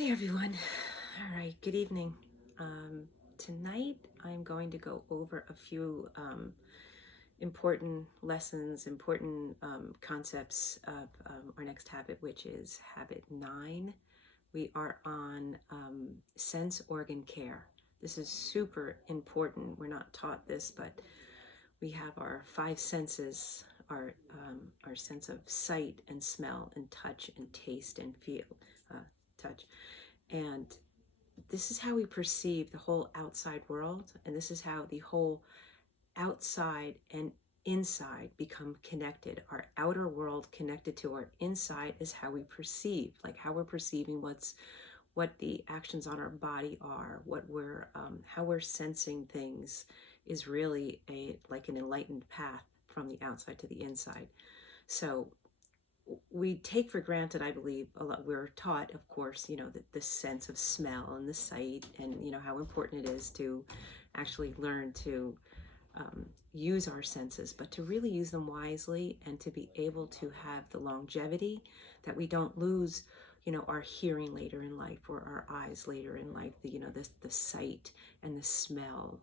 Hey everyone. All right, good evening. Um, Tonight I'm going to go over a few important lessons, important concepts of our next habit, which is habit 9. We are on sense organ care. This is super important. We're not taught this, but we have our five senses, our sense of sight and smell and touch and taste and feel, touch. And this is how we perceive the whole outside world, and this is how the whole outside and inside become connected. Our outer world connected to our inside is how we perceive, like how we're perceiving what the actions on our body are, what we're how we're sensing things is really a like an enlightened path from the outside to the inside. So we take for granted, I believe, a lot. We're taught, of course, that the sense of smell and the sight, and how important it is to actually learn to use our senses, but to really use them wisely and to be able to have the longevity that we don't lose, our hearing later in life or our eyes later in life. The sight and the smell.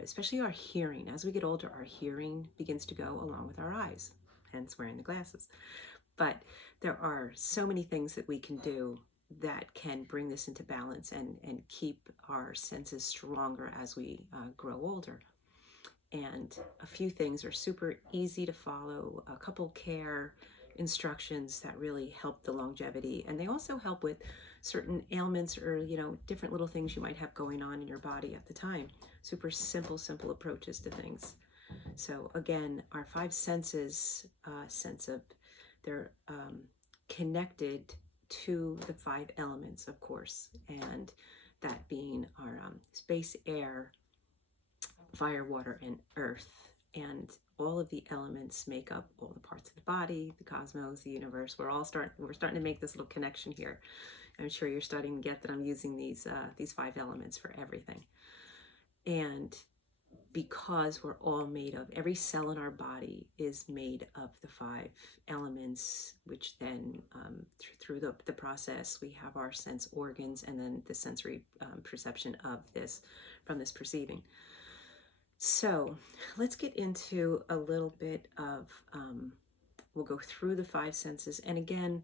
Especially our hearing. As we get older, our hearing begins to go along with our eyes, hence wearing the glasses. But there are so many things that we can do that can bring this into balance and keep our senses stronger as we grow older. And a few things are super easy to follow, a couple care instructions that really help the longevity. And they also help with certain ailments or, different little things you might have going on in your body at the time. Super simple approaches to things. So again, our five senses, sense of they're connected to the five elements, of course, and that being our space, air, fire, water, and earth. And all of the elements make up all the parts of the body, the cosmos, the universe. We're starting to make this little connection here. I'm sure you're starting to get that I'm using these five elements for everything. And because we're all made of, every cell in our body is made of the five elements, which then through the process, we have our sense organs and then the sensory perception of this from this perceiving. So let's get into a little bit of, we'll go through the five senses. And again,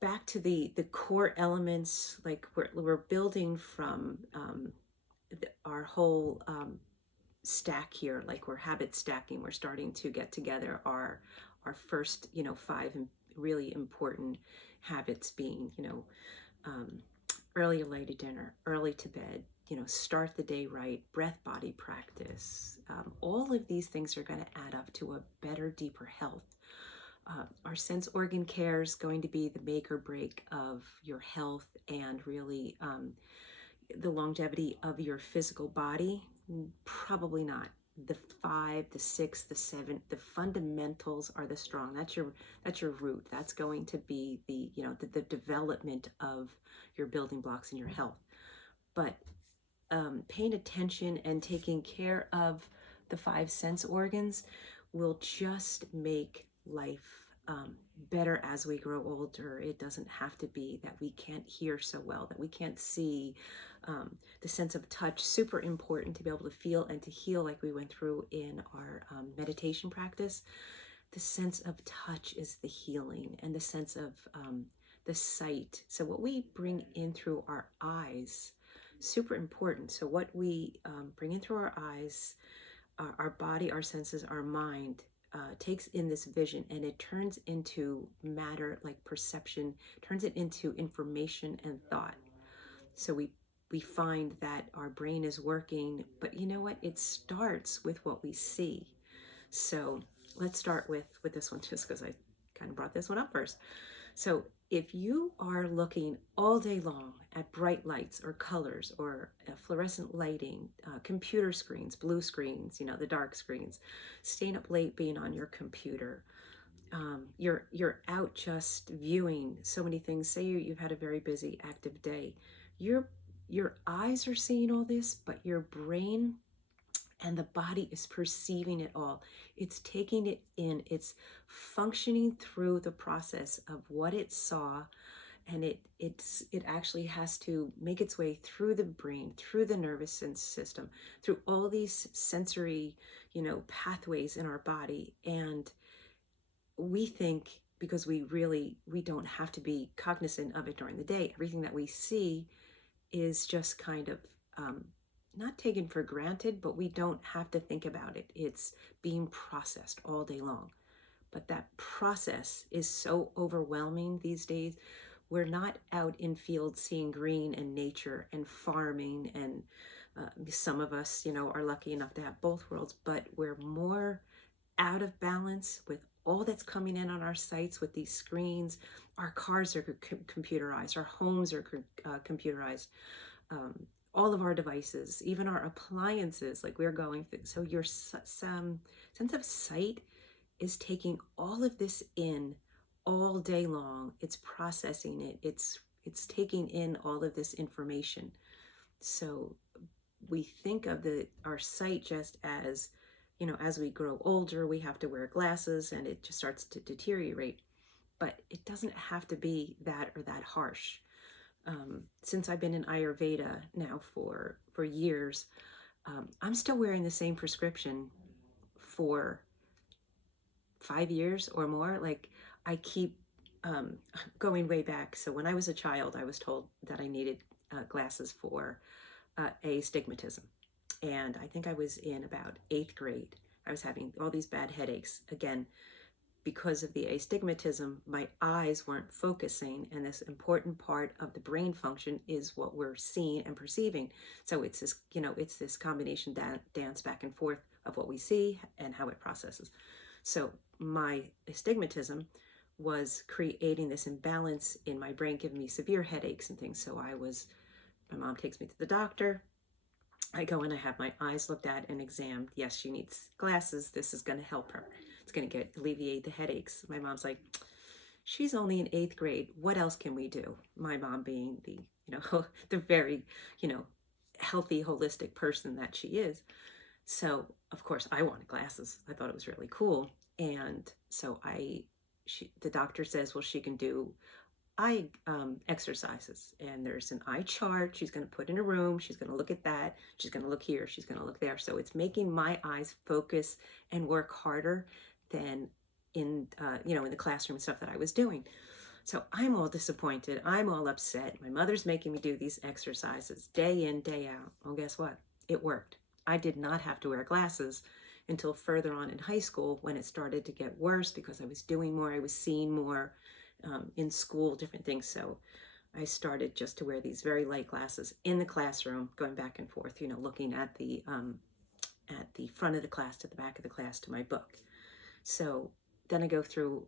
back to the core elements, like we're building from our whole stack here, like we're habit stacking. We're starting to get together our first, five really important habits being, early or late to dinner, early to bed, start the day right, breath body practice. All of these things are going to add up to a better, deeper health. Our sense organ care is going to be the make or break of your health and really the longevity of your physical body. Probably not. The 5, the 6, the 7, the fundamentals are the strong. That's your root. That's going to be the development of your building blocks in your health. But paying attention and taking care of the five sense organs will just make life better as we grow older. It doesn't have to be that we can't hear so well, that we can't see. The sense of touch, super important to be able to feel and to heal, like we went through in our meditation practice. The sense of touch is the healing, and the sense of the sight. So what we bring in through our eyes, super important. So what we bring in through our eyes, our body, our senses, our mind, takes in this vision and it turns into matter, like perception, turns it into information and thought. So we find that our brain is working, but you know what? It starts with what we see. So let's start with this one, just because I kind of brought this one up first. So if you are looking all day long at bright lights or colors or fluorescent lighting, computer screens, blue screens, the dark screens, staying up late being on your computer, you're out just viewing so many things. Say you've had a very busy, active day. Your eyes are seeing all this, but your brain and the body is perceiving it all. It's taking it in. It's functioning through the process of what it saw and it actually has to make its way through the brain, through the nervous system, through all these sensory, pathways in our body. And we think, because we don't have to be cognizant of it during the day, everything that we see is just kind of not taken for granted, but we don't have to think about it. It's being processed all day long. But that process is so overwhelming these days. We're not out in fields seeing green and nature and farming, and some of us, are lucky enough to have both worlds, but we're more out of balance with all that's coming in on our sites with these screens. Our cars are computerized, our homes are computerized, all of our devices, even our appliances, like we're going through. So your sense of sight is taking all of this in all day long. It's processing it. It's taking in all of this information. So we think of our sight just as, as we grow older, we have to wear glasses and it just starts to deteriorate. But it doesn't have to be that or that harsh. Since I've been in Ayurveda now for years, I'm still wearing the same prescription for 5 years or more. Like, I keep going way back. So when I was a child, I was told that I needed glasses for astigmatism. And I think I was in about 8th grade. I was having all these bad headaches. Again, because of the astigmatism, my eyes weren't focusing, and this important part of the brain function is what we're seeing and perceiving. So it's this combination dance back and forth of what we see and how it processes. So my astigmatism was creating this imbalance in my brain, giving me severe headaches and things. So my mom takes me to the doctor. I go and I have my eyes looked at and examined. Yes, she needs glasses. This is going to help her. It's going to alleviate the headaches. My mom's like, she's only in 8th grade. What else can we do? My mom being the, the very, healthy, holistic person that she is. So of course I wanted glasses. I thought it was really cool. And so the doctor says, well, she can do eye exercises, and there's an eye chart she's going to put in a room. She's going to look at that. She's going to look here. She's going to look there. So it's making my eyes focus and work harder than in the classroom stuff that I was doing. So I'm all disappointed. I'm all upset. My mother's making me do these exercises day in, day out. Well, guess what? It worked. I did not have to wear glasses until further on in high school, when it started to get worse because I was doing more. I was seeing more in school, different things. So I started just to wear these very light glasses in the classroom, going back and forth, looking at the front of the class to the back of the class to my book. So then I go through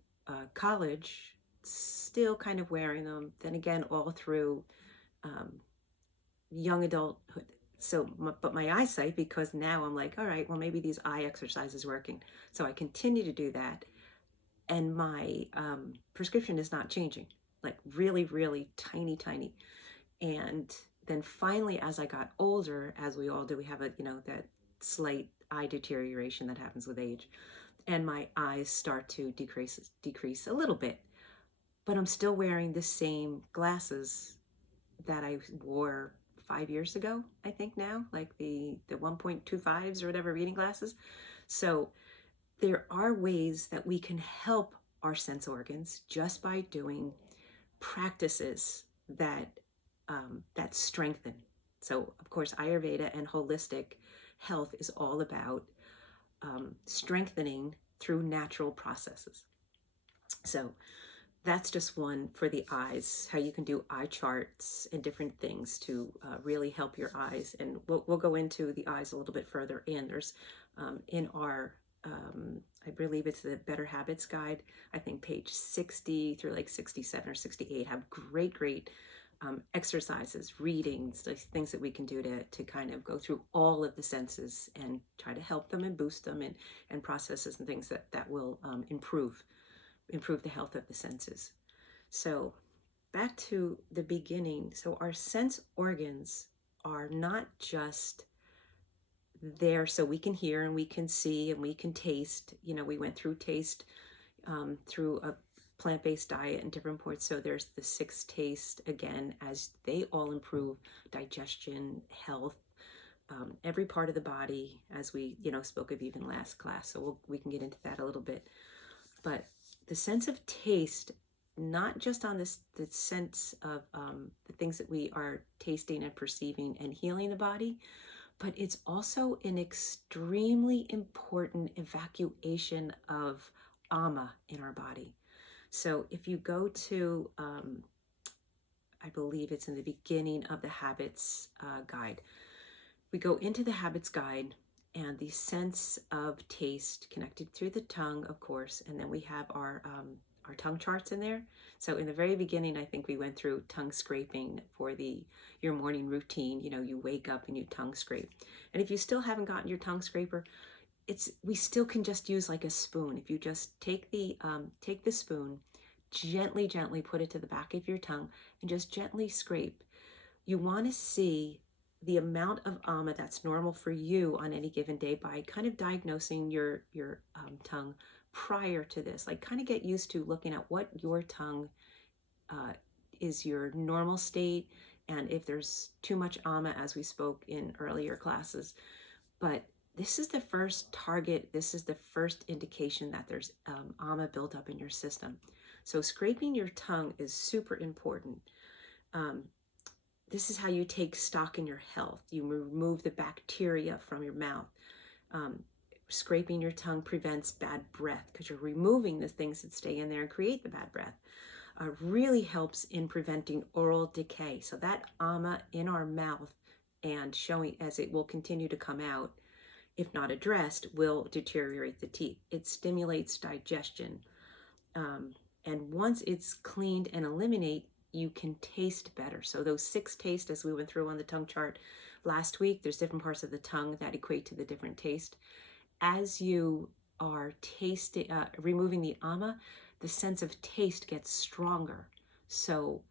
college, still kind of wearing them. Then again, all through young adulthood. So, but my eyesight, because now I'm like, all right, well, maybe these eye exercises working. So I continue to do that. And my prescription is not changing, like really, really tiny, tiny. And then finally, as I got older, as we all do, we have that slight eye deterioration that happens with age. And my eyes start to decrease a little bit. But I'm still wearing the same glasses that I wore 5 years ago, I think now, like the 1.25s or whatever reading glasses. So there are ways that we can help our sense organs just by doing practices that strengthen. So of course, Ayurveda and holistic health is all about strengthening through natural processes. So that's just one for the eyes, how you can do eye charts and different things to really help your eyes. And we'll go into the eyes a little bit further in. There's in our, I believe it's the Better Habits Guide, I think page 60 through like 67 or 68 have great exercises, readings, things that we can do to kind of go through all of the senses and try to help them and boost them, and processes and things that will improve the health of the senses. So back to the beginning. So our sense organs are not just there so we can hear and we can see and we can taste. We went through taste through a plant-based diet and different points. So there's the 6 taste, again, as they all improve digestion, health, every part of the body, as we, spoke of even last class. So we can get into that a little bit. But the sense of taste, not just on the sense of the things that we are tasting and perceiving and healing the body, but it's also an extremely important evacuation of ama in our body. So if you go to, I believe it's in the beginning of the Habits Guide, we go into the Habits Guide and the sense of taste connected through the tongue, of course, and then we have our tongue charts in there. So in the very beginning, I think we went through tongue scraping for your morning routine. You wake up and you tongue scrape. And if you still haven't gotten your tongue scraper, we still can just use like a spoon. If you just take the spoon, gently put it to the back of your tongue and just gently scrape. You want to see the amount of ama that's normal for you on any given day by kind of diagnosing your tongue prior to this. Like, kind of get used to looking at what your tongue is your normal state, and if there's too much ama, as we spoke in earlier classes. But this is the first target. This is the first indication that there's ama built up in your system. So scraping your tongue is super important. This is how you take stock in your health. You remove the bacteria from your mouth. Scraping your tongue prevents bad breath because you're removing the things that stay in there and create the bad breath. Really helps in preventing oral decay. So that ama in our mouth, and showing as it will continue to come out, if not addressed, will deteriorate the teeth. It stimulates digestion. And once it's cleaned and eliminate, you can taste better. So those 6 tastes, as we went through on the tongue chart last week, there's different parts of the tongue that equate to the different taste. As you are tasting, removing the ama, the sense of taste gets stronger. So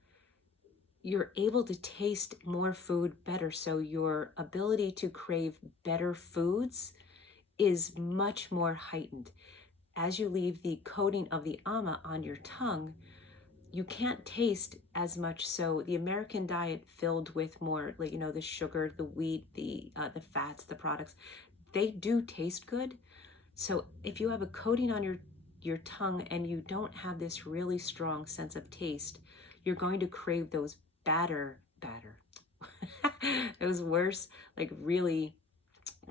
you're able to taste more food better. So your ability to crave better foods is much more heightened. As you leave the coating of the ama on your tongue, you can't taste as much. So the American diet filled with more, like, the sugar, the wheat, the fats, the products, they do taste good. So if you have a coating on your tongue and you don't have this really strong sense of taste, you're going to crave those batter, those worse, like really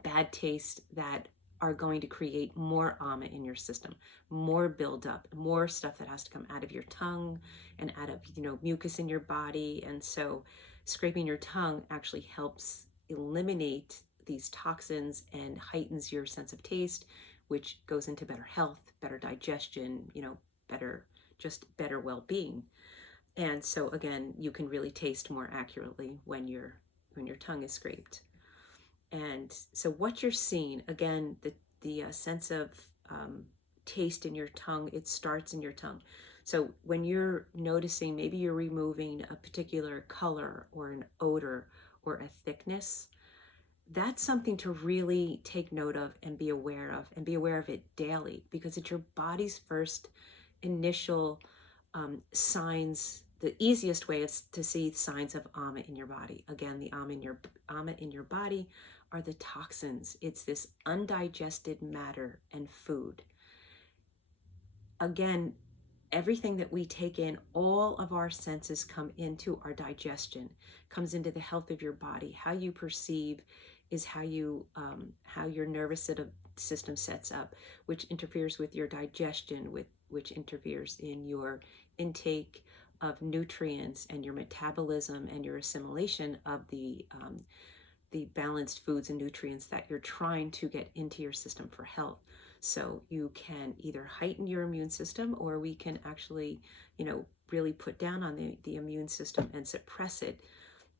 bad taste that are going to create more ama in your system, more buildup, more stuff that has to come out of your tongue and out of, mucus in your body. And so scraping your tongue actually helps eliminate these toxins and heightens your sense of taste, which goes into better health, better digestion, better well-being. And so again, you can really taste more accurately when your tongue is scraped. And so what you're seeing, again, the sense of taste in your tongue, it starts in your tongue. So when you're noticing, maybe you're removing a particular color or an odor or a thickness, that's something to really take note of and be aware of it daily, because it's your body's first initial signs. The easiest way is to see signs of ama in your body. Again, the ama in your body are the toxins. It's this undigested matter and food. Again, everything that we take in, all of our senses come into our digestion, comes into the health of your body. How you perceive is how your nervous system sets up, which interferes with your digestion, which interferes in your intake of nutrients and your metabolism and your assimilation of the balanced foods and nutrients that you're trying to get into your system for health. So you can either heighten your immune system, or we can actually, really put down on the immune system and suppress it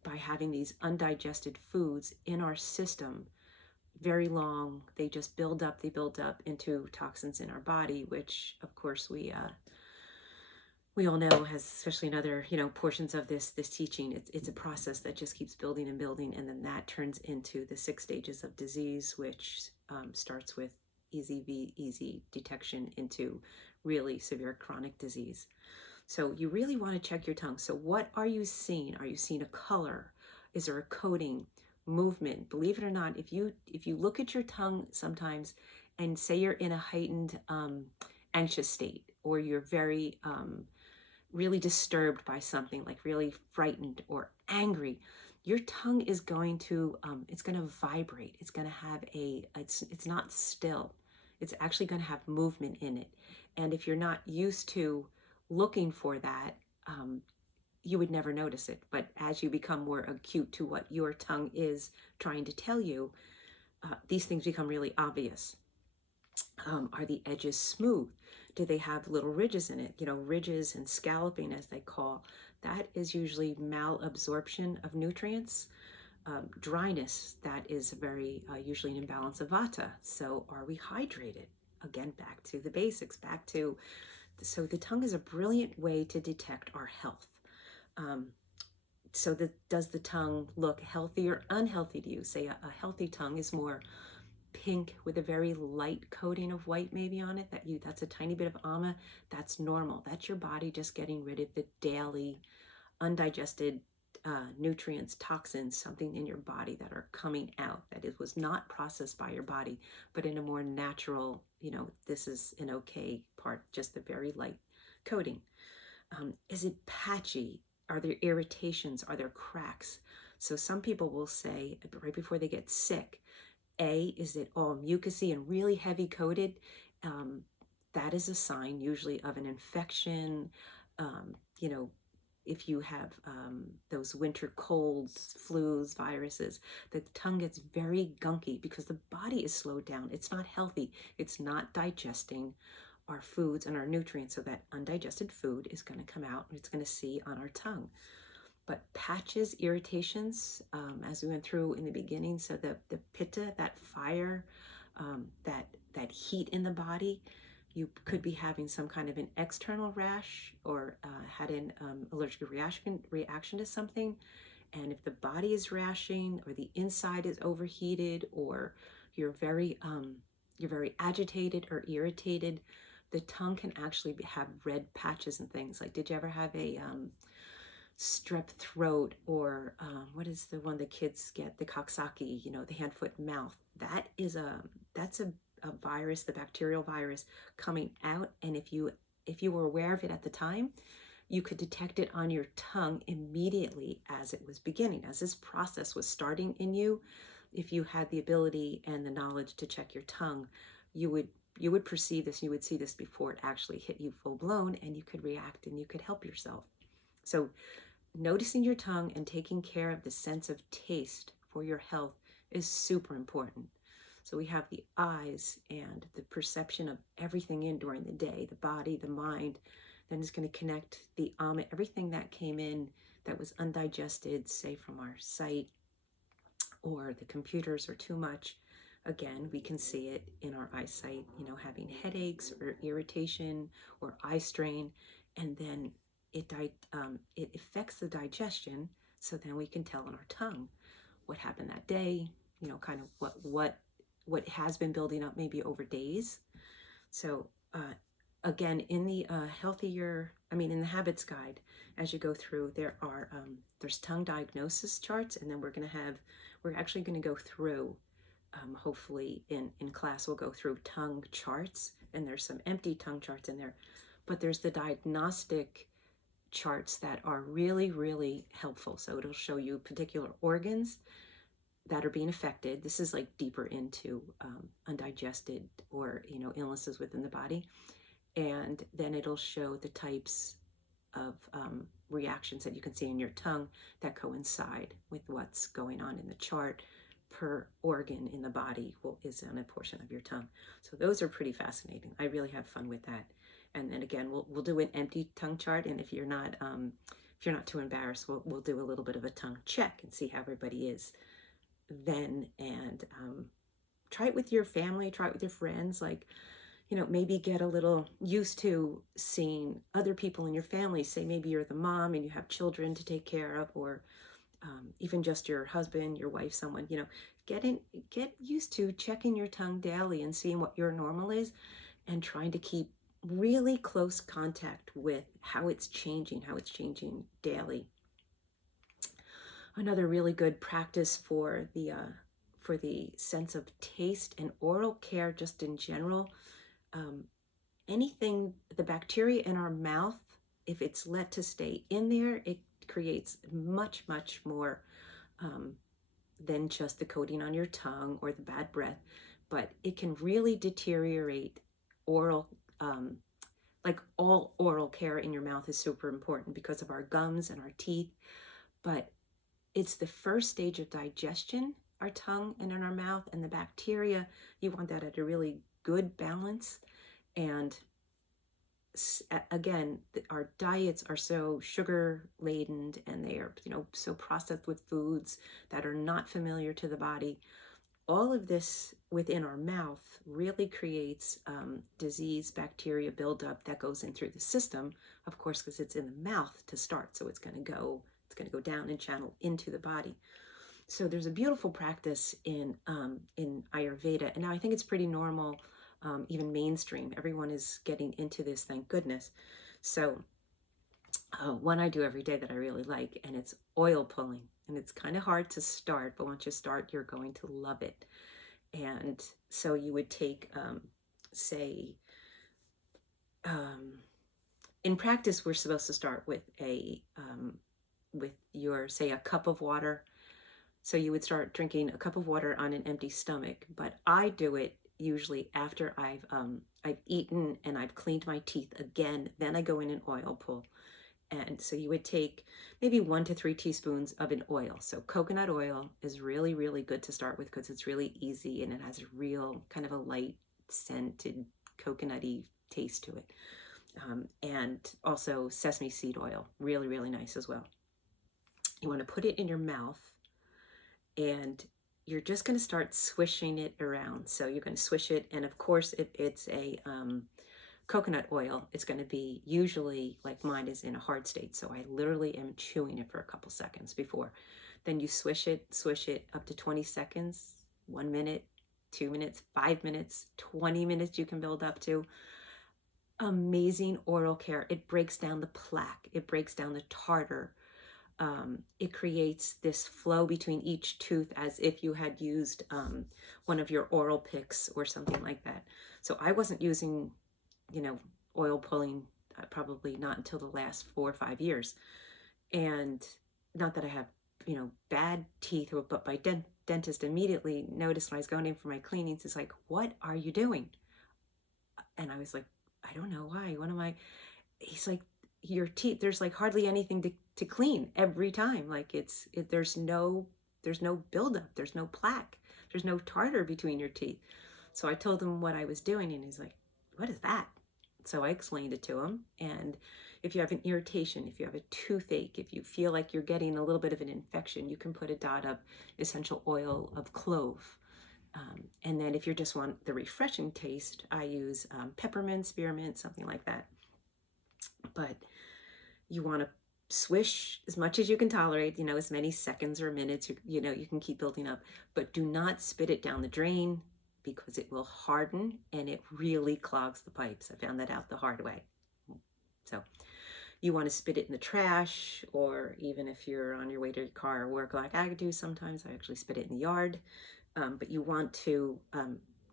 by having these undigested foods in our system very long. They just build up into toxins in our body, which of course we all know has, especially in other portions of this teaching, it's a process that just keeps building and building, and then that turns into the 6 stages of disease, which starts with easy detection into really severe chronic disease. So you really want to check your tongue. So what are you seeing? Are you seeing a color? Is there a coating, movement? Believe it or not, if you look at your tongue sometimes and say you're in a heightened anxious state, or you're very really disturbed by something, like really frightened or angry, your tongue is going to it's going to vibrate. It's going to have it's not still. It's actually going to have movement in it. And if you're not used to looking for that, you would never notice it. But as you become more acute to what your tongue is trying to tell you, these things become really obvious. Are the edges smooth? Do they have little ridges in it? Ridges and scalloping, as they call. That is usually malabsorption of nutrients. Dryness, that is very usually an imbalance of vata. So are we hydrated? Again, back to the basics, so the tongue is a brilliant way to detect our health. So does the tongue look healthy or unhealthy to you? Say a healthy tongue is more pink with a very light coating of white maybe on it. That's a tiny bit of ama. That's normal. That's your body just getting rid of the daily undigested nutrients, toxins, something in your body that are coming out, that it was not processed by your body, but in a more natural, this is an okay part, just a very light coating. Is it patchy? Are there irritations? Are there cracks? So some people will say right before they get sick, is it all mucousy and really heavy coated? That is a sign usually of an infection. You know, if you have those winter colds, flus, viruses, the tongue gets very gunky because the body is slowed down. It's not healthy. It's not digesting our foods and our nutrients. So that undigested food is going to come out and it's going to see on our tongue. But patches, irritations, as we went through in the beginning, so the pitta, that fire, that heat in the body, you could be having some kind of an external rash, or had an allergic reaction to something. And if the body is rashing, or the inside is overheated, or you're very agitated or irritated, the tongue can actually have red patches and things. Like, did you ever have a strep throat, or what is the one the kids get, the Coxsackie, the hand, foot, mouth? That's a virus, the bacterial virus coming out. And if you were aware of it at the time, you could detect it on your tongue immediately as it was beginning, as this process was starting in you. If you had the ability and the knowledge to check your tongue, you would perceive this, you would see this before it actually hit you full blown, and you could react and you could help yourself. So noticing your tongue and taking care of the sense of taste for your health is super important. So we have the eyes and the perception of everything in during the day, the body, the mind, then is going to connect the everything that came in that was undigested, say from our sight or the computers or too much. Again, we can see it in our eyesight, having headaches or irritation or eye strain, and then it affects the digestion. So then we can tell on our tongue what happened that day, kind of what has been building up maybe over days. So again, in the in the habits guide, as you go through, there's tongue diagnosis charts, and then we're actually going to go through, hopefully in class, we'll go through tongue charts, and there's some empty tongue charts in there, but there's the diagnostic charts that are really, really helpful. So it'll show you particular organs that are being affected. This is like deeper into undigested or illnesses within the body, and then it'll show the types of reactions that you can see in your tongue that coincide with what's going on in the chart. Per organ in the body is on a portion of your tongue. So those are pretty fascinating. I really have fun with that. And then again, we'll do an empty tongue chart, and if you're not too embarrassed, we'll do a little bit of a tongue check and see how everybody is then. And try it with your family, try it with your friends. Like, maybe get a little used to seeing other people in your family. Say maybe you're the mom and you have children to take care of, or even just your husband, your wife, someone. Get used to checking your tongue daily and seeing what your normal is, and trying to keep really close contact with how it's changing daily. Another really good practice for the sense of taste and oral care, just in general. Um, Anything, the bacteria in our mouth, if it's let to stay in there, it creates much more um, than just the coating on your tongue or the bad breath, but it can really deteriorate oral. Like all oral care in your mouth is super important because of our gums and our teeth, but it's the first stage of digestion, our tongue and in our mouth, and the bacteria, you want that at a really good balance. And again, our diets are so sugar laden, and they are, so processed with foods that are not familiar to the body. All of this within our mouth really creates disease, bacteria buildup that goes in through the system, of course, because it's in the mouth to start. So it's going to go down and channel into the body. So there's a beautiful practice in Ayurveda, and now I think it's pretty normal, even mainstream. Everyone is getting into this, thank goodness. So one I do every day that I really like, and it's oil pulling. And it's kind of hard to start, but once you start, you're going to love it. And so you would take, say, in practice, we're supposed to start with a cup of water. So you would start drinking a cup of water on an empty stomach. But I do it usually after I've eaten and I've cleaned my teeth again. Then I go in and oil pull. And so you would take maybe 1 to 3 teaspoons of an oil. So coconut oil is really, really good to start with because it's really easy and it has a real kind of a light scented coconutty taste to it. And also sesame seed oil, really, really nice as well. You want to put it in your mouth and you're just going to start swishing it around. So you're going to swish it. And of course, if it's a coconut oil, it's going to be usually, like mine is in a hard state. So I literally am chewing it for a couple seconds before. Then you swish it up to 20 seconds, 1 minute, 2 minutes, 5 minutes, 20 minutes you can build up to. Amazing oral care. It breaks down the plaque. It breaks down the tartar. It creates this flow between each tooth as if you had used one of your oral picks or something like that. So I wasn't using, oil pulling probably not until the last 4 or 5 years. And not that I have, bad teeth, but my dentist immediately noticed when I was going in for my cleanings, is like, what are you doing? And I was like, I don't know why. What am I? He's like, your teeth, there's like hardly anything to clean every time. Like there's no buildup, there's no plaque, there's no tartar between your teeth. So I told him what I was doing, and he's like, what is that? So I explained it to him. And if you have an irritation, if you have a toothache, if you feel like you're getting a little bit of an infection, you can put a dot of essential oil of clove. And then if you just want the refreshing taste, I use peppermint, spearmint, something like that. But you want to swish as much as you can tolerate, as many seconds or minutes, you can keep building up, but do not spit it down the drain because it will harden and it really clogs the pipes. I found that out the hard way. So you want to spit it in the trash, or even if you're on your way to your car or work like I do sometimes, I actually spit it in the yard. But you want to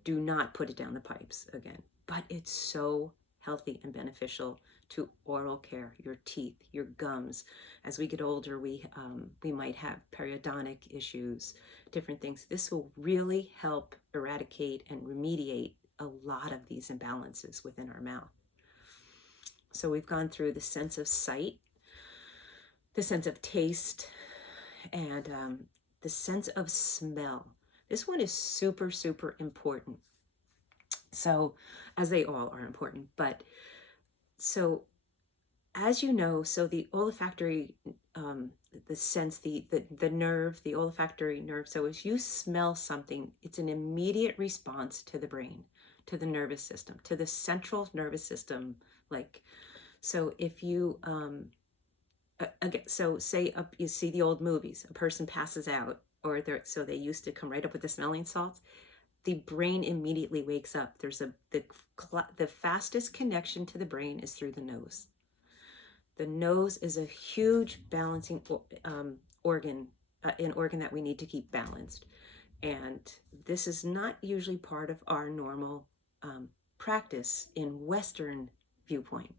do not put it down the pipes again. But it's so healthy and beneficial to oral care, your teeth, your gums. As we get older, we might have periodontic issues, different things. This will really help eradicate and remediate a lot of these imbalances within our mouth. So we've gone through the sense of sight, the sense of taste, and the sense of smell. This one is super, super important. So, as they all are important, but so as you know, so the olfactory, the sense, the nerve, the olfactory nerve. So if you smell something, it's an immediate response to the brain, to the nervous system, to the central nervous system. Like, so if you, again, so say you see the old movies, a person passes out, or so they used to come right up with the smelling salts. the brain immediately wakes up. There's the fastest connection to the brain is through the nose. The nose is a huge balancing organ, an organ that we need to keep balanced. And this is not usually part of our normal practice in Western viewpoint.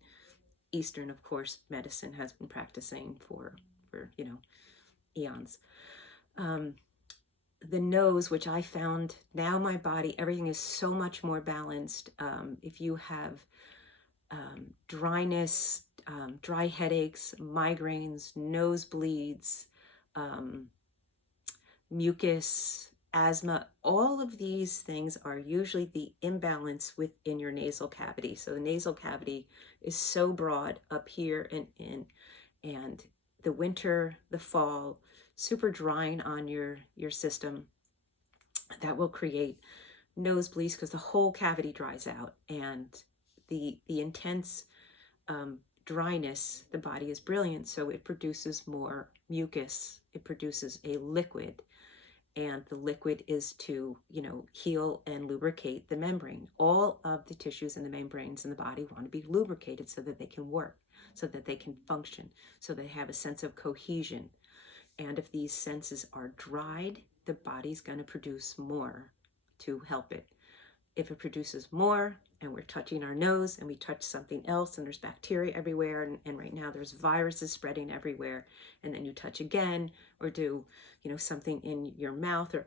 Eastern, of course, medicine has been practicing for eons. The nose, which I found now my body, everything is so much more balanced. If you have dryness, dry headaches, migraines, nosebleeds, mucus, asthma, all of these things are usually the imbalance within your nasal cavity. So the nasal cavity is so broad up here and in, and the winter, the fall, super drying on your system, that will create nosebleeds because the whole cavity dries out. And the intense dryness, the body is brilliant, so it produces more mucus. It produces a liquid, and the liquid is to, heal and lubricate the membrane. All of the tissues and the membranes in the body want to be lubricated so that they can work, so that they can function, so they have a sense of cohesion. And if these senses are dried, the body's going to produce more to help it. If it produces more and we're touching our nose and we touch something else and there's bacteria everywhere, and right now there's viruses spreading everywhere, and then you touch again or do something in your mouth, or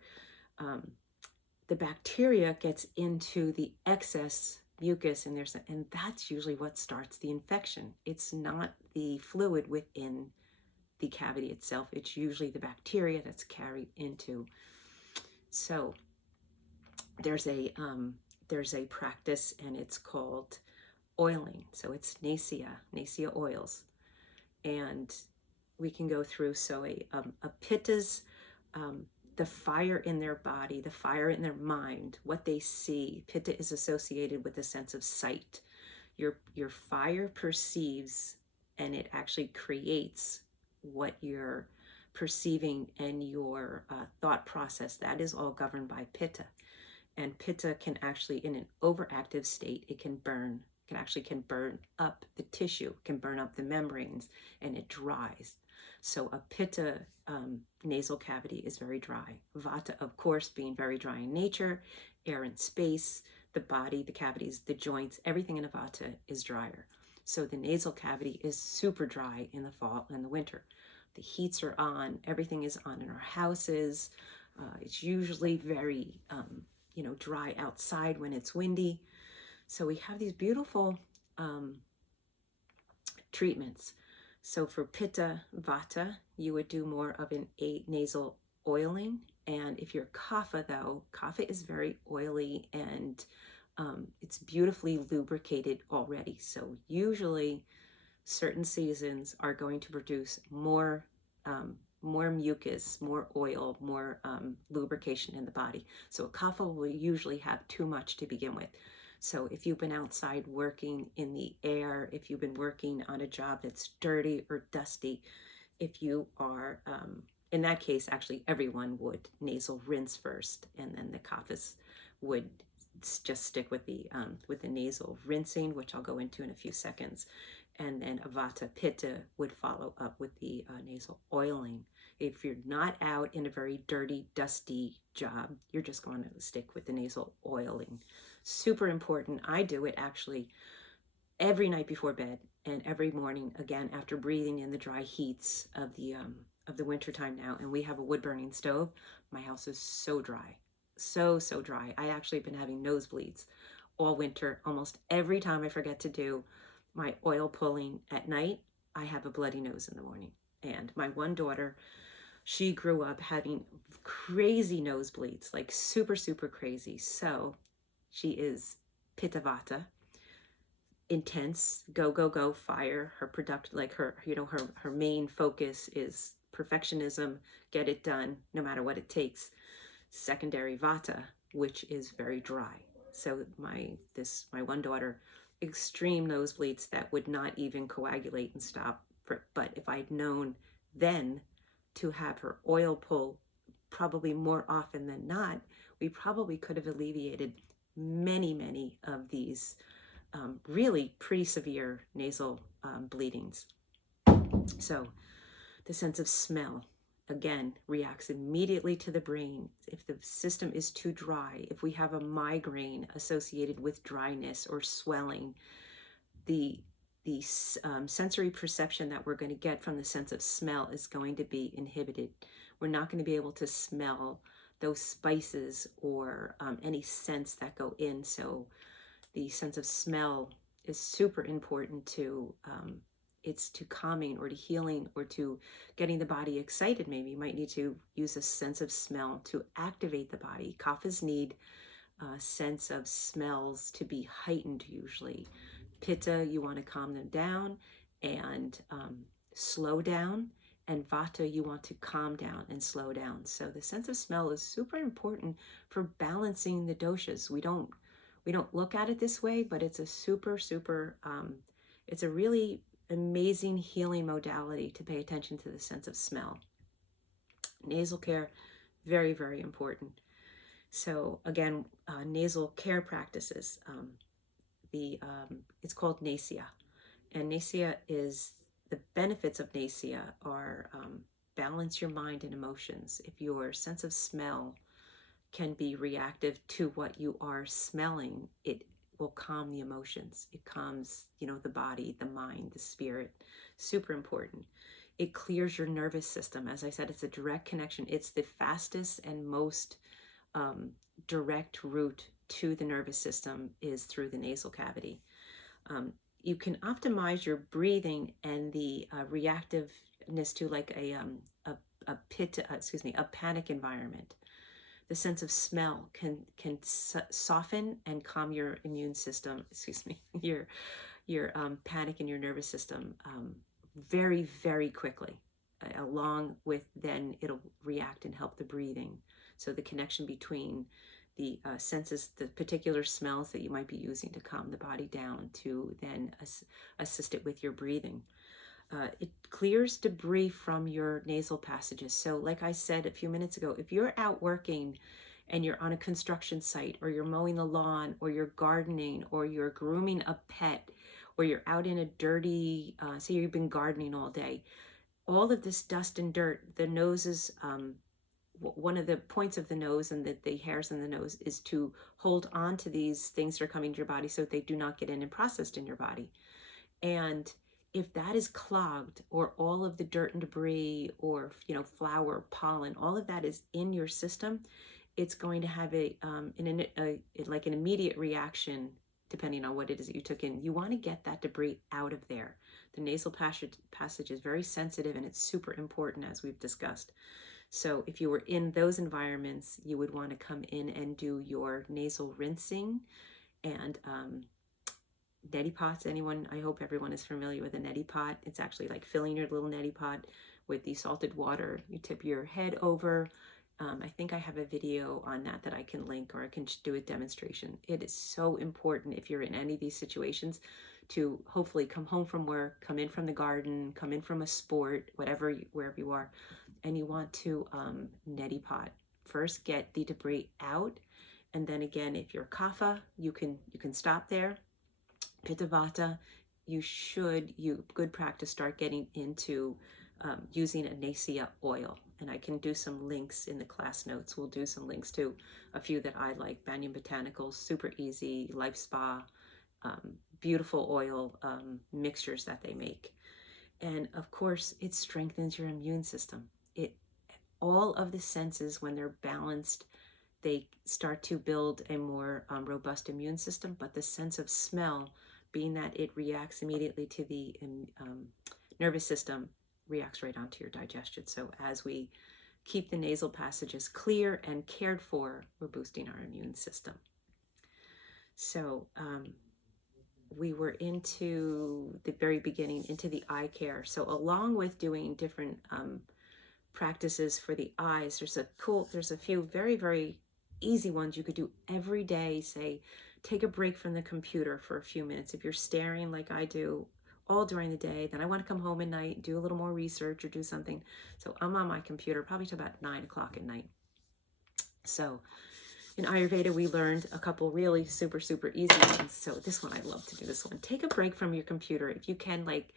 the bacteria gets into the excess mucus, and that's usually what starts the infection. It's not the fluid within the cavity itself, it's usually the bacteria that's carried into. So there's a practice, and it's called oiling. So it's Nasea oils, and we can go through. So a pitta's the fire in their body, the fire in their mind, what they see. Pitta is associated with the sense of sight. Your fire perceives, and it actually creates what you're perceiving, and your thought process. That is all governed by pitta. And pitta can actually, in an overactive state, it can burn up the tissue, can burn up the membranes, and it dries. So a pitta nasal cavity is very dry. Vata, of course, being very dry in nature, air and space, the body, the cavities, the joints, everything in a vata is drier. So the nasal cavity is super dry in the fall and the winter. The heats are on, everything is on in our houses. It's usually very, dry outside when it's windy. So we have these beautiful treatments. So for pitta, vata, you would do more of a nasal oiling. And if you're kapha, though, kapha is very oily, and it's beautifully lubricated already. So usually certain seasons are going to produce more mucus, more oil, more lubrication in the body. So a kapha will usually have too much to begin with. So if you've been outside working in the air, if you've been working on a job that's dirty or dusty, if you are, in that case, actually everyone would nasal rinse first, and then the kaphas would just stick with the nasal rinsing, which I'll go into in a few seconds. And then vata pitta would follow up with the nasal oiling. If you're not out in a very dirty, dusty job, you're just going to stick with the nasal oiling. Super important. I do it actually every night before bed and every morning, again, after breathing in the dry heats of the winter time now. And we have a wood burning stove. My house is so dry, so dry. I actually have been having nosebleeds all winter. Almost every time I forget to do my oil pulling at night, I have a bloody nose in the morning. And my one daughter, she grew up having crazy nosebleeds, like super crazy. So she is pitta vata, intense, go fire. Her main focus is perfectionism, get it done no matter what it takes. Secondary vata, which is very dry. So my one daughter, extreme nosebleeds that would not even coagulate and stop. But if I'd known then to have her oil pull probably more often than not, we probably could have alleviated many of these really pretty severe nasal bleedings. So the sense of smell, again, reacts immediately to the brain. If the system is too dry, if we have a migraine associated with dryness or swelling, the sensory perception that we're going to get from the sense of smell is going to be inhibited. We're not going to be able to smell those spices or any scents that go in. So the sense of smell is super important to it's to calming or to healing or to getting the body excited. Maybe you might need to use a sense of smell to activate the body. Kaphas need a sense of smells to be heightened usually. Pitta, you want to calm them down and slow down. And Vata, you want to calm down and slow down. So the sense of smell is super important for balancing the doshas. We don't look at it this way, but it's a super, it's a really amazing healing modality to pay attention to the sense of smell. Nasal care, very important. So again, nasal care practices. It's called Nasya, and Nasya is, the benefits of Nasya are balance your mind and emotions. If your sense of smell can be reactive to what you are smelling, it will calm the emotions. It calms, the body, the mind, the spirit. Super important. It clears your nervous system. As I said, it's a direct connection. It's the fastest and most direct route to the nervous system is through the nasal cavity. You can optimize your breathing and the reactiveness to like a panic environment. The sense of smell can soften and calm your immune system, your panic in your nervous system very quickly. Along with, then it'll react and help the breathing. So the connection between the senses, the particular smells that you might be using to calm the body down, to then assist it with your breathing. It clears debris from your nasal passages. So like I said a few minutes ago, if you're out working and you're on a construction site, or you're mowing the lawn, or you're gardening, or you're grooming a pet, or you're out in a dirty, say you've been gardening all day, all of this dust and dirt, the nose is, one of the points of the nose and the hairs in the nose is to hold on to these things that are coming to your body so that they do not get in and processed in your body. And if that is clogged, or all of the dirt and debris, or flour, pollen, all of that is in your system, it's going to have like an immediate reaction depending on what it is that you took in. You want to get that debris out of there. The nasal passage is very sensitive, and it's super important, as we've discussed. So if you were in those environments, you would want to come in and do your nasal rinsing and neti pots. I hope everyone is familiar with a neti pot. It's actually like filling your little neti pot with the salted water. You tip your head over. I think I have a video on that I can link, or I can do a demonstration. It is so important if you're in any of these situations to hopefully come home from work, come in from the garden, come in from a sport, wherever you are, and you want to neti pot. First, get the debris out, and then again, if you're kapha, you can stop there. Pitta Vata, good practice, start getting into using a Nasya oil. And I can do some links in the class notes. We'll do some links to a few that I like. Banyan Botanicals, super easy, Life Spa, beautiful oil mixtures that they make. And of course, it strengthens your immune system. All of the senses, when they're balanced, they start to build a more robust immune system. But the sense of smell, being that it reacts immediately to the nervous system, reacts right onto your digestion. So as we keep the nasal passages clear and cared for, we're boosting our immune system. So we were into the very beginning, into the eye care. So along with doing different practices for the eyes, there's a few very easy ones you could do every day. Say, take a break from the computer for a few minutes. If you're staring like I do all during the day, then I want to come home at night, do a little more research or do something. So I'm on my computer probably till about 9 o'clock at night. So in Ayurveda, we learned a couple really super, super easy ones. So this one, I love to do this one. Take a break from your computer. If you can, like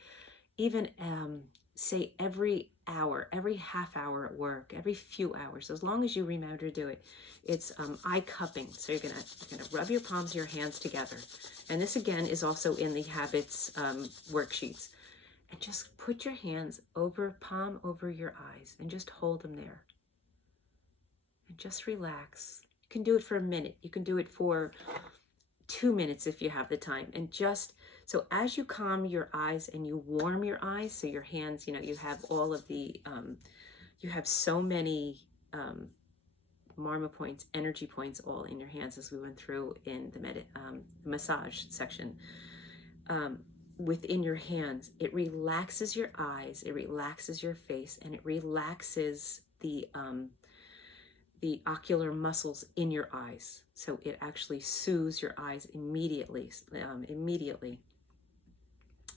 even say every hour, every half hour at work, every few hours, as long as you remember to do it. It's eye cupping. So you're gonna rub your palms of your hands together. And this again is also in the habits worksheets. And just put your hands over, palm over your eyes, and just hold them there. And just relax. You can do it for a minute. You can do it for 2 minutes if you have the time. And just so as you calm your eyes and you warm your eyes, so your hands, you have all of the, you have so many marma points, energy points all in your hands, as we went through in the massage section. Within your hands, it relaxes your eyes, it relaxes your face, and it relaxes the ocular muscles in your eyes. So it actually soothes your eyes immediately.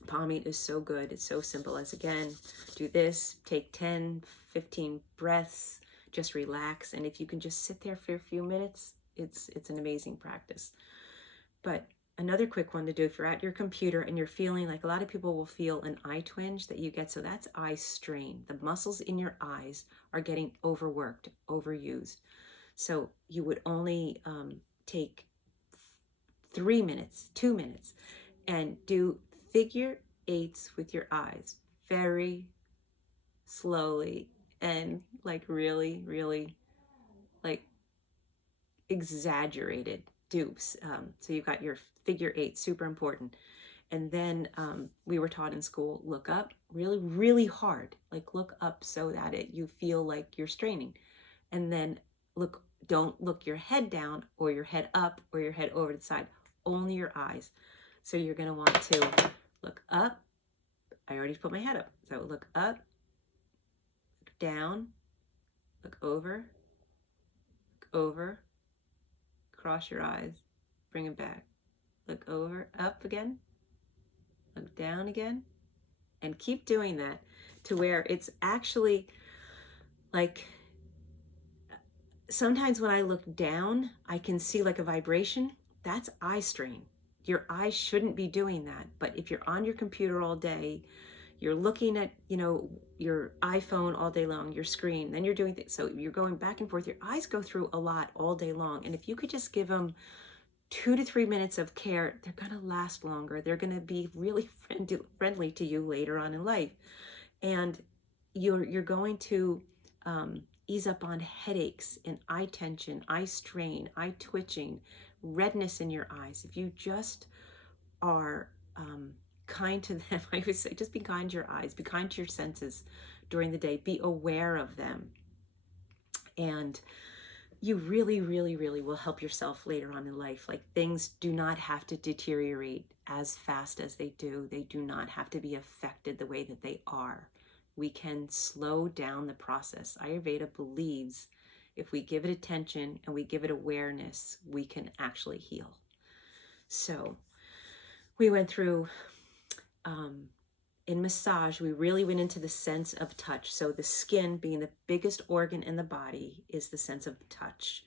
Palming is so good. It's so simple. As again, do this, take 10, 15 breaths, just relax. And if you can just sit there for a few minutes, it's an amazing practice. But another quick one to do, if you're at your computer and you're feeling like, a lot of people will feel an eye twinge that you get, so that's eye strain. The muscles in your eyes are getting overworked, overused. So you would only take 3 minutes, 2 minutes, and do figure eights with your eyes very slowly and like really, really like exaggerated dupes. So you've got your figure eight, super important. And then we were taught in school, look up really, really hard, like look up so that you feel like you're straining. And then don't look your head down or your head up or your head over to the side, only your eyes. So you're going to want to look up. I already put my head up. So look up, look down, look over, cross your eyes, bring it back. Look over, up again, look down again, and keep doing that to where it's actually like, sometimes when I look down, I can see like a vibration. That's eye strain. Your eyes shouldn't be doing that. But if you're on your computer all day, you're looking at, your iPhone all day long, your screen, then you're doing things. So you're going back and forth. Your eyes go through a lot all day long. And if you could just give them 2 to 3 minutes of care, they're going to last longer. They're going to be really friendly to you later on in life. And you're going to ease up on headaches and eye tension, eye strain, eye twitching, redness in your eyes. If you just are kind to them, I would say just be kind to your eyes, be kind to your senses during the day, be aware of them. And you really, really, really will help yourself later on in life. Like, things do not have to deteriorate as fast as they do. They do not have to be affected the way that they are. We can slow down the process. Ayurveda believes if we give it attention and we give it awareness, we can actually heal. So we went through, in massage, we really went into the sense of touch. So the skin, being the biggest organ in the body, is the sense of touch.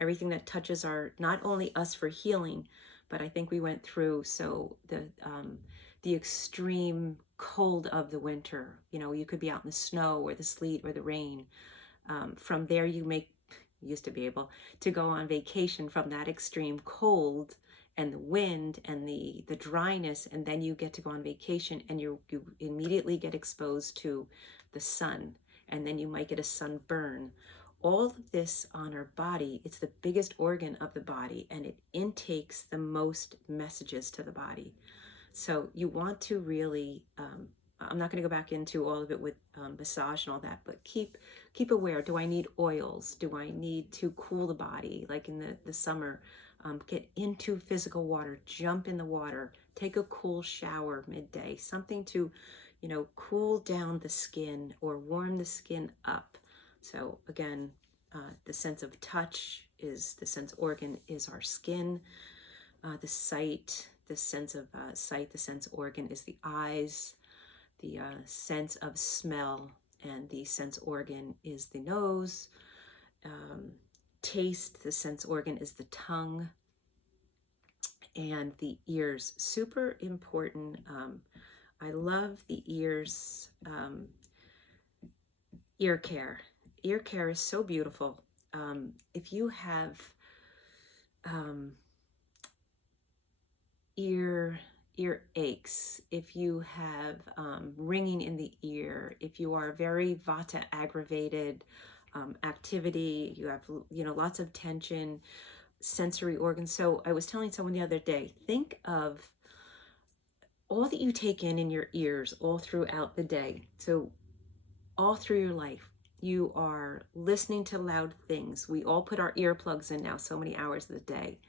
Everything that touches not only us for healing, but I think we went through, so the extreme cold of the winter, you could be out in the snow or the sleet or the rain. From there, you used to be able to go on vacation from that extreme cold and the wind and the dryness, and then you get to go on vacation and you immediately get exposed to the sun, and then you might get a sunburn. All of this on our body, it's the biggest organ of the body, and it intakes the most messages to the body. So you want to really, I'm not going to go back into all of it with massage and all that, but keep aware. Do I need oils? Do I need to cool the body? Like in the summer, get into physical water, jump in the water, take a cool shower midday, something to, cool down the skin or warm the skin up. So again, the sense of touch is the sense organ is our skin. The sight, the sense of sight, the sense organ is the eyes. The sense of smell and the sense organ is the nose. taste, the sense organ is the tongue and the ears. Super important. I love the ears. Ear care. Ear care is so beautiful. If you have ear aches, if you have ringing in the ear, if you are very vata aggravated activity, you have lots of tension, sensory organs. So I was telling someone the other day, think of all that you take in your ears all throughout the day. So all through your life, you are listening to loud things. We all put our earplugs in now so many hours of the day.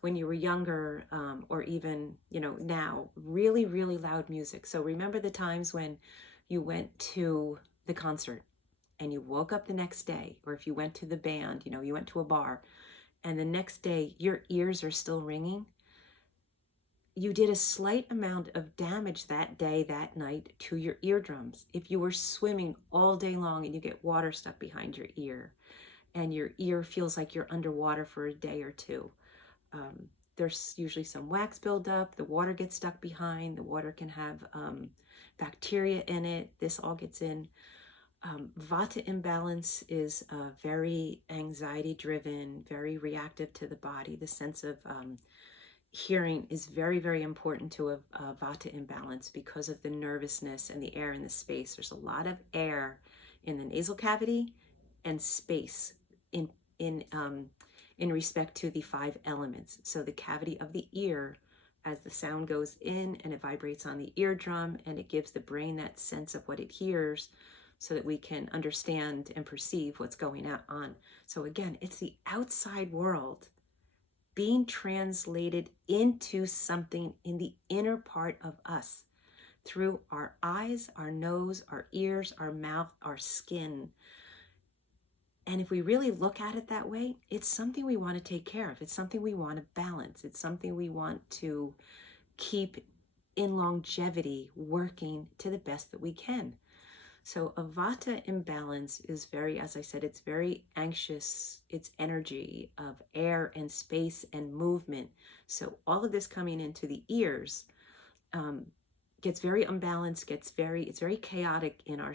When you were younger, or even, now, really, really loud music. So remember the times when you went to the concert and you woke up the next day, or if you went to the band, you went to a bar, and the next day your ears are still ringing. You did a slight amount of damage that day, that night, to your eardrums. If you were swimming all day long and you get water stuck behind your ear, and your ear feels like you're underwater for a day or two, there's usually some wax buildup. The water gets stuck behind. The water can have bacteria in it. This all gets in. Vata imbalance is very anxiety driven, very reactive to the body. The sense of hearing is very, very important to a vata imbalance because of the nervousness and the air in the space. There's a lot of air in the nasal cavity and space in respect to the 5 elements. So the cavity of the ear, as the sound goes in and it vibrates on the eardrum and it gives the brain that sense of what it hears so that we can understand and perceive what's going on. So again, it's the outside world being translated into something in the inner part of us through our eyes, our nose, our ears, our mouth, our skin. And if we really look at it that way, it's something we want to take care of. It's something we want to balance. It's something we want to keep in longevity, working to the best that we can. So a vata imbalance is very, as I said, it's very anxious. It's energy of air and space and movement. So all of this coming into the ears gets very unbalanced, it's very chaotic in our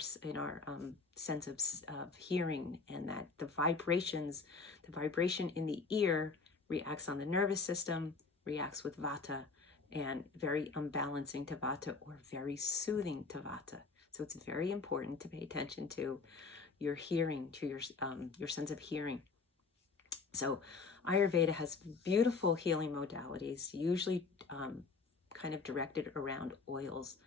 sense of hearing, and that the vibration in the ear reacts on the nervous system, reacts with vata, and very unbalancing to vata or very soothing to vata. So it's very important to pay attention to your hearing, to your sense of hearing. So Ayurveda has beautiful healing modalities, usually kind of directed around oils.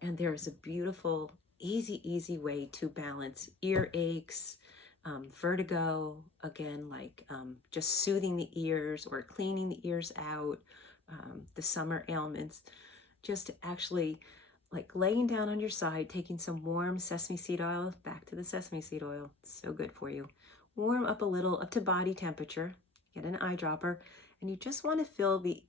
And there is a beautiful, easy way to balance ear aches, vertigo, again, like just soothing the ears or cleaning the ears out, the summer ailments, just actually like laying down on your side, taking some warm sesame seed oil, back to the sesame seed oil, it's so good for you. Warm up a little, up to body temperature, get an eyedropper, and you just want to fill the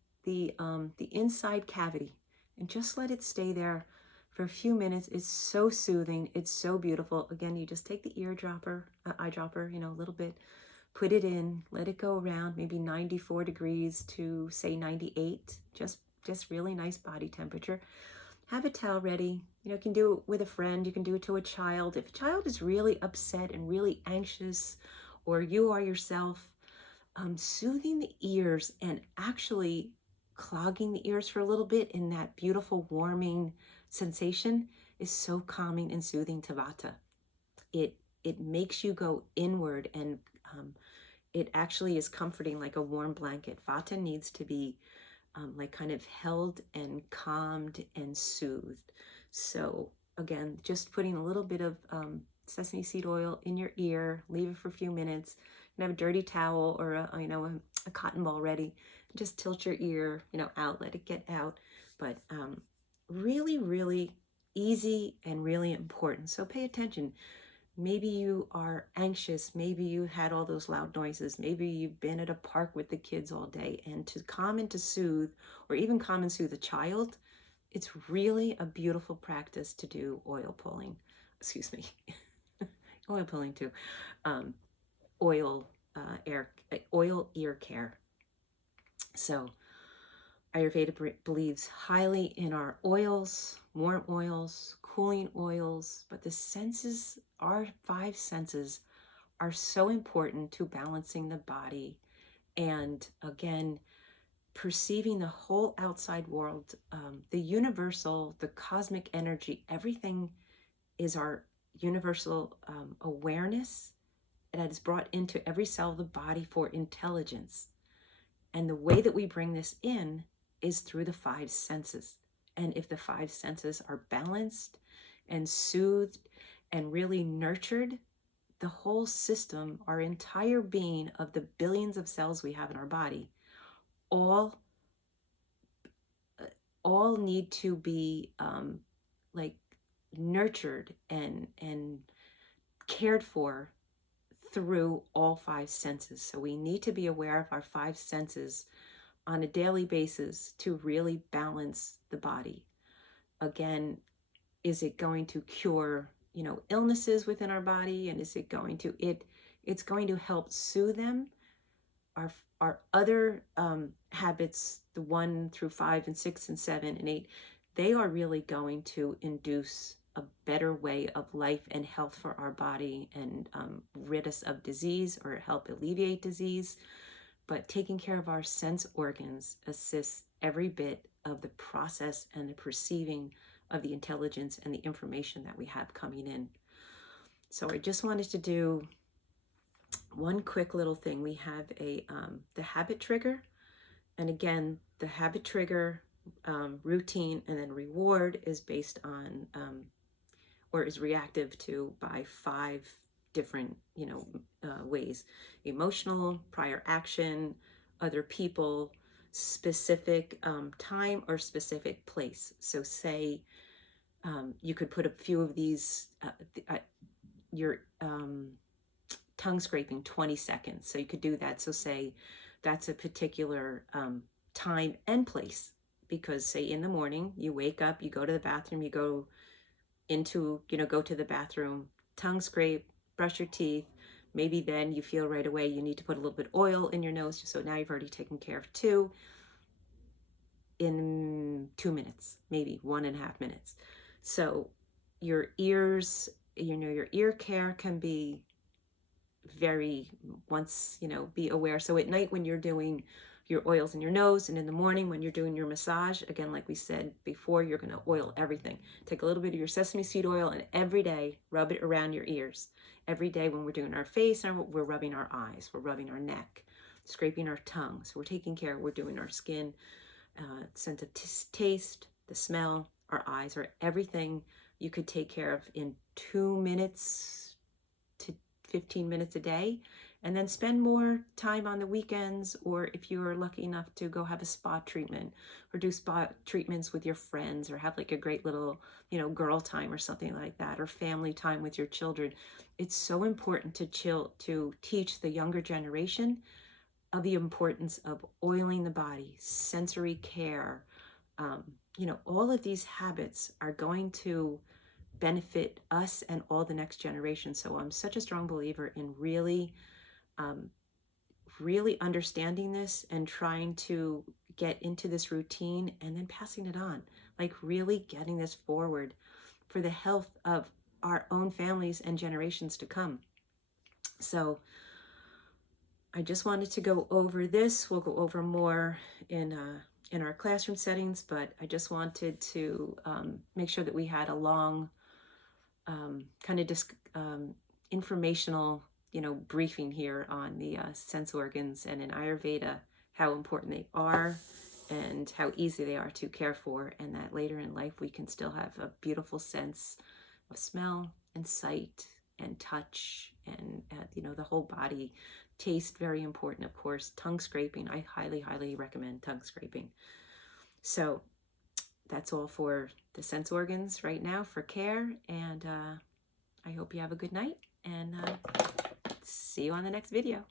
inside cavity and just let it stay there for a few minutes. It's so soothing. It's so beautiful. Again, you just take the eyedropper, a little bit, put it in, let it go around maybe 94 degrees to say 98, just really nice body temperature. Have a towel ready. You can do it with a friend. You can do it to a child. If a child is really upset and really anxious, or you are yourself, soothing the ears and actually clogging the ears for a little bit in that beautiful warming sensation is so calming and soothing to vata. It makes you go inward, and it actually is comforting, like a warm blanket. Vata needs to be like kind of held and calmed and soothed. So again, just putting a little bit of sesame seed oil in your ear, leave it for a few minutes. You can have a dirty towel or a cotton ball ready. Just tilt your ear, out, let it get out. But really, really easy and really important. So pay attention. Maybe you are anxious. Maybe you had all those loud noises. Maybe you've been at a park with the kids all day. And to calm and to soothe, or even calm and soothe a child, it's really a beautiful practice to do oil pulling. Excuse me. Oil pulling too. Oil oil ear care. So Ayurveda believes highly in our oils, warm oils, cooling oils, but the senses, our five senses, are so important to balancing the body and, again, perceiving the whole outside world, the universal, the cosmic energy. Everything is our universal awareness that is brought into every cell of the body for intelligence. And the way that we bring this in is through the five senses. And if the five senses are balanced and soothed and really nurtured, the whole system, our entire being of the billions of cells we have in our body, all need to be like nurtured and cared for through all five senses. So we need to be aware of our five senses on a daily basis to really balance the body. Again, is it going to cure, illnesses within our body? And is it going to, it's going to help soothe them. Our other habits, the 1 through 5 and 6 and 7 and 8, they are really going to induce a better way of life and health for our body and rid us of disease or help alleviate disease. But taking care of our sense organs assists every bit of the process and the perceiving of the intelligence and the information that we have coming in. So I just wanted to do one quick little thing. We have the habit trigger, and again, the habit trigger routine and then reward is based on or is reactive to by 5 different ways: emotional, prior action, other people, specific time or specific place. So say you could put a few of these, your tongue scraping 20 seconds. So you could do that. So say that's a particular time and place, because say in the morning you wake up, you go to the bathroom, you go into, go to the bathroom, tongue scrape, brush your teeth. Maybe then you feel right away you need to put a little bit of oil in your nose. So now you've already taken care of 2 in 2 minutes, maybe 1.5 minutes. So your ears, your ear care can be very, be aware. So at night when you're doing your oils in your nose, and in the morning when you're doing your massage, again, like we said before, you're going to oil everything. Take a little bit of your sesame seed oil and every day rub it around your ears. Every day when we're doing our face, and we're rubbing our eyes, we're rubbing our neck, scraping our tongue. So we're taking care, we're doing our skin, sense of taste, the smell, our eyes, or everything you could take care of in 2 minutes to 15 minutes a day. And then spend more time on the weekends, or if you are lucky enough to go have a spa treatment or do spa treatments with your friends, or have like a great little, girl time or something like that, or family time with your children. It's so important to teach the younger generation of the importance of oiling the body, sensory care. All of these habits are going to benefit us and all the next generation. So I'm such a strong believer in really understanding this and trying to get into this routine and then passing it on, like really getting this forward for the health of our own families and generations to come. So I just wanted to go over this. We'll go over more in our classroom settings, but I just wanted to make sure that we had a long kind of informational briefing here on the sense organs, and in Ayurveda, how important they are and how easy they are to care for, and that later in life we can still have a beautiful sense of smell and sight and touch and the whole body. Taste, very important, of course. Tongue scraping, I highly recommend tongue scraping. So that's all for the sense organs right now for care, and I hope you have a good night, and see you on the next video.